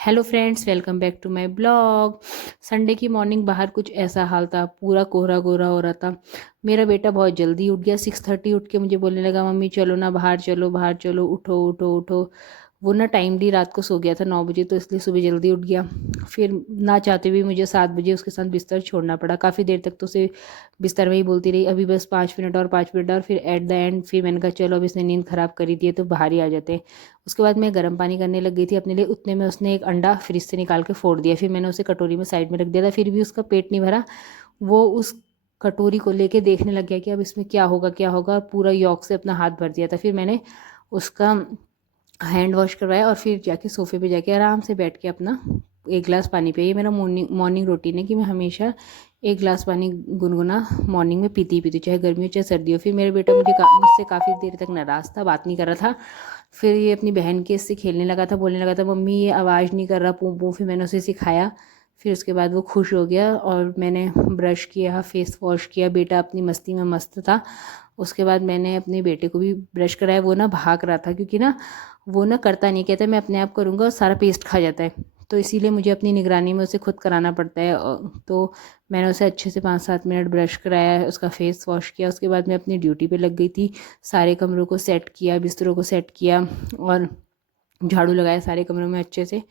Hello friends, welcome back to my blog. Sunday की morning बाहर कुछ ऐसा हाल था, पूरा कोहरा कोहरा हो रहा था। मेरा बेटा बहुत जल्दी उठ गया, 6:30 उठ के मुझे बोलने लगा, मम्मी चलो ना बाहर, चलो बाहर चलो, उठो उठो उठो। वो ना टाइमली रात को सो गया था 9 बजे, तो इसलिए सुबह जल्दी उठ गया। फिर ना चाहते हुए मुझे 7 बजे उसके साथ बिस्तर छोड़ना पड़ा। काफ़ी देर तक तो उसे बिस्तर में ही बोलती रही, अभी बस 5 मिनट और 5 मिनट और। फिर एट द एंड फिर मैंने कहा चलो अब इसने नींद ख़राब करी दी है तो बाहर ही आ जाते हैं। उसके बाद मैं गर्म पानी करने लग गई थी अपने लिए, उतने में उसने एक अंडा फ्रिज से निकाल के फोड़ दिया। फिर मैंने उसे कटोरी में साइड में रख दिया था, फिर भी उसका पेट नहीं भरा। वो उस कटोरी को लेके देखने लग गया कि अब इसमें क्या होगा क्या होगा, और पूरा यॉक से अपना हाथ भर दिया था। फिर मैंने उसका हैंड वॉश करवाया और फिर जाके सोफे पे जाके आराम से बैठ के अपना एक गिलास पानी पिया। ये मेरा मॉर्निंग मॉर्निंग रूटीन है कि मैं हमेशा एक गिलास पानी गुनगुना मॉर्निंग में पीती ही पीती, चाहे गर्मी हो चाहे सर्दी हो। फिर मेरा बेटा मुझसे काफ़ी देर तक नाराज़ था, बात नहीं कर रहा था। फिर ये अपनी बहन के इससे खेलने लगा था, बोलने लगा था मम्मी ये आवाज़ नहीं कर रहा, पू पू। फिर मैंने उसे सिखाया। फिर उसके बाद वो खुश हो गया और मैंने ब्रश किया, फेस वॉश किया। बेटा अपनी मस्ती में मस्त था। उसके बाद मैंने अपने बेटे को भी ब्रश कराया। वो ना भाग रहा था, क्योंकि ना वो ना करता नहीं, कहता मैं अपने आप करूँगा और सारा पेस्ट खा जाता है। तो इसीलिए मुझे अपनी निगरानी में उसे खुद कराना पड़ता है। तो मैंने उसे अच्छे से 5-7 मिनट ब्रश कराया, उसका फेस वॉश किया। उसके बाद मैं अपनी ड्यूटी पे लग गई थी। सारे कमरों को सेट किया, बिस्तरों को सेट किया और झाड़ू लगाया सारे कमरों में अच्छे से।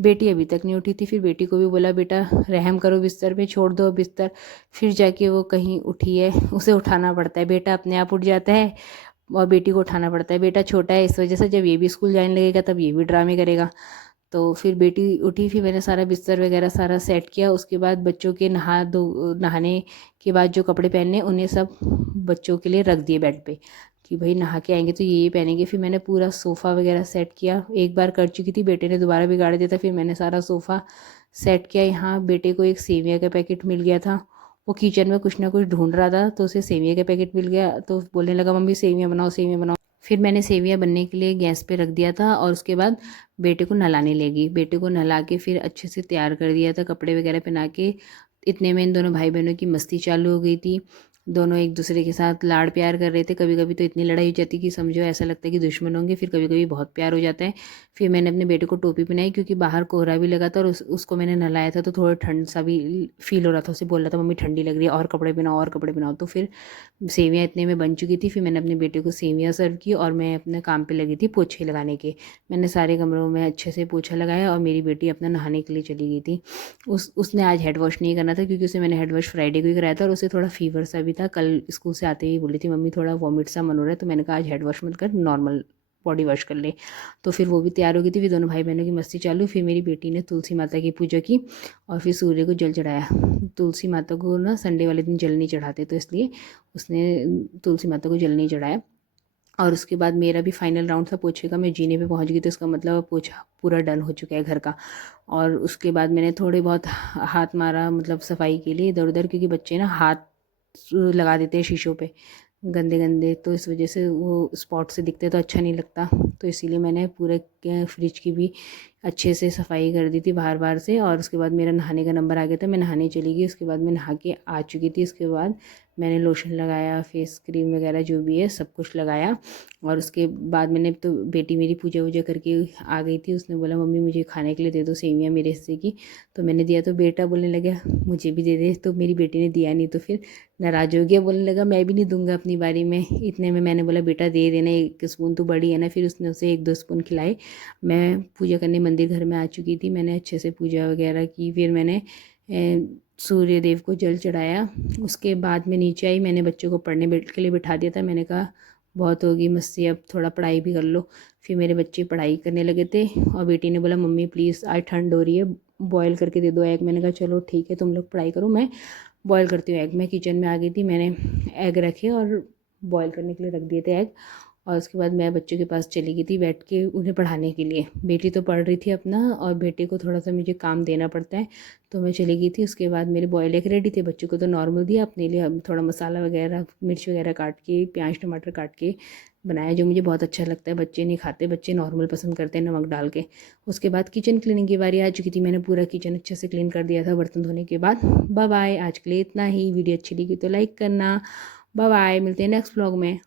बेटी अभी तक नहीं उठी थी। फिर बेटी को भी बोला बेटा रहम करो, बिस्तर पे छोड़ दो बिस्तर। फिर जाके वो कहीं उठी है, उसे उठाना पड़ता है। बेटा अपने आप उठ जाता है और बेटी को उठाना पड़ता है। बेटा छोटा है, इस वजह से जब ये भी स्कूल जाने लगेगा तब ये भी ड्रामे करेगा। तो फिर बेटी उठी, फिर मैंने सारा बिस्तर वगैरह सारा सेट किया। उसके बाद बच्चों के नहाने के बाद जो कपड़े पहनने उन्हें सब बच्चों के लिए रख दिए बेड पे, कि भाई नहा के आएंगे तो ये पहनेंगे। फिर मैंने पूरा सोफ़ा वगैरह सेट किया। एक बार कर चुकी थी, बेटे ने दोबारा बिगाड़ दिया था। फिर मैंने सारा सोफ़ा सेट किया। यहाँ बेटे को एक सेविया का पैकेट मिल गया था। वो किचन में कुछ ना कुछ ढूंढ रहा था, तो उसे सेविया का पैकेट मिल गया, तो बोलने लगा मम्मी सेवियाँ बनाओ सेवियाँ बनाओ। फिर मैंने सेवियाँ बनने के लिए गैस पे रख दिया था और उसके बाद बेटे को नहलाने लगी। बेटे को नहला के फिर अच्छे से तैयार कर दिया था, कपड़े वगैरह पहना के। इतने में इन दोनों भाई बहनों की मस्ती चालू हो गई थी। दोनों एक दूसरे के साथ लाड़ प्यार कर रहे थे। कभी कभी तो इतनी लड़ाई हो जाती कि समझो ऐसा लगता है कि दुश्मन होंगे। फिर कभी कभी बहुत प्यार हो जाता है। फिर मैंने अपने बेटे को टोपी पहनाई, क्योंकि बाहर कोहरा भी लगा था और उसको मैंने नहलाया था, तो थोड़ा ठंड सा भी फील हो रहा था। उसे बोल रहा था मम्मी ठंडी लग रही है, और कपड़े पहनाओ और कपड़े पहनाओ। तो फिर सेवियाँ इतने में बन चुकी थी। फिर मैंने अपने बेटे को सेवियाँ सर्व की और मैं अपने काम पे लगी थी पोछे लगाने के। मैंने सारे कमरों में अच्छे से पोछा लगाया और मेरी बेटी अपना नहाने के लिए चली गई थी। उसने आज हेड वॉश नहीं करना था, क्योंकि उसे मैंने हेड वॉश फ्राइडे को ही कराया था और उसे थोड़ा फीवर सा भी था। कल स्कूल से आते ही बोली थी मम्मी थोड़ा वॉमिट सा मन हो रहा है, तो मैंने कहा आज हेड वॉश मत कर, नॉर्मल बॉडी वॉश कर ले। तो फिर वो भी तैयार हो गई थी। फिर दोनों भाई बहनों की मस्ती चालू। फिर मेरी बेटी ने तुलसी माता की पूजा की और फिर सूर्य को जल चढ़ाया। तुलसी माता को ना संडे वाले दिन जल नहीं चढ़ाते, तो इसलिए उसने तुलसी माता को जल नहीं चढ़ाया। और उसके बाद मेरा भी फाइनल राउंड था पोछे का। मैं जीने पे पहुंच गई, तो इसका मतलब पोछा पूरा डन हो चुका है घर का। और उसके बाद मैंने थोड़े बहुत हाथ मारा, मतलब सफाई के लिए इधर उधर, क्योंकि बच्चे ना हाथ लगा देते हैं शीशों पे गंदे गंदे, तो इस वजह से वो स्पॉट से दिखते तो अच्छा नहीं लगता। तो इसीलिए मैंने पूरे फ्रिज की भी अच्छे से सफाई कर दी थी बाहर बाहर से। और उसके बाद मेरा नहाने का नंबर आ गया था, मैं नहाने चली गई। उसके बाद मैं नहा के आ चुकी थी। उसके बाद मैंने लोशन लगाया, फेस क्रीम वगैरह जो भी है सब कुछ लगाया। और उसके बाद मैंने तो बेटी मेरी पूजा वूजा करके आ गई थी। उसने बोला मम्मी मुझे खाने के लिए दे दो सेवियाँ मेरे हिस्से की, तो मैंने दिया। तो बेटा बोलने लगा मुझे भी दे दे, तो मेरी बेटी ने दिया नहीं, तो फिर नाराज़ हो गया, बोलने लगा मैं भी नहीं दूंगा अपनी बारी में। इतने में मैंने बोला बेटा दे देना, 1 स्पून तो बड़ी है ना। फिर उसने उसे 1-2 स्पून खिलाए। मैं पूजा करने मंदिर घर में आ चुकी थी। मैंने अच्छे से पूजा वगैरह की। फिर मैंने सूर्य देव को जल चढ़ाया। उसके बाद मैं नीचे आई, मैंने बच्चों को पढ़ने के लिए बिठा दिया था। मैंने कहा बहुत होगी मस्ती, अब थोड़ा पढ़ाई भी कर लो। फिर मेरे बच्चे पढ़ाई करने लगे थे और बेटी ने बोला मम्मी प्लीज़ आज ठंड हो रही है, बॉयल करके दे दो एग। मैंने कहा चलो ठीक है तुम लोग पढ़ाई करो, मैं बॉयल करती हूँ एग। मैं किचन में आ गई थी, मैंने एग रखे और बॉयल करने के लिए रख दिए थे एग। और उसके बाद मैं बच्चों के पास चली गई थी बैठ के उन्हें पढ़ाने के लिए। बेटी तो पढ़ रही थी अपना, और बेटे को थोड़ा सा मुझे काम देना पड़ता है, तो मैं चली गई थी। उसके बाद मेरे बॉयल एग रेडी थे, बच्चों को तो नॉर्मल दिया, अपने लिए अब थोड़ा मसाला वगैरह मिर्च वगैरह काट के, प्याज टमाटर काट के बनाया, जो मुझे बहुत अच्छा लगता है। बच्चे नहीं खाते, बच्चे नॉर्मल पसंद करते हैं नमक डाल के। उसके बाद किचन क्लीनिंग की बारी आ चुकी थी। मैंने पूरा किचन अच्छे से क्लीन कर दिया था बर्तन धोने के बाद। बाय बाय, आज के लिए इतना ही। वीडियो अच्छी लगी तो लाइक करना। बाय बाय, मिलते हैं नेक्स्ट व्लॉग में।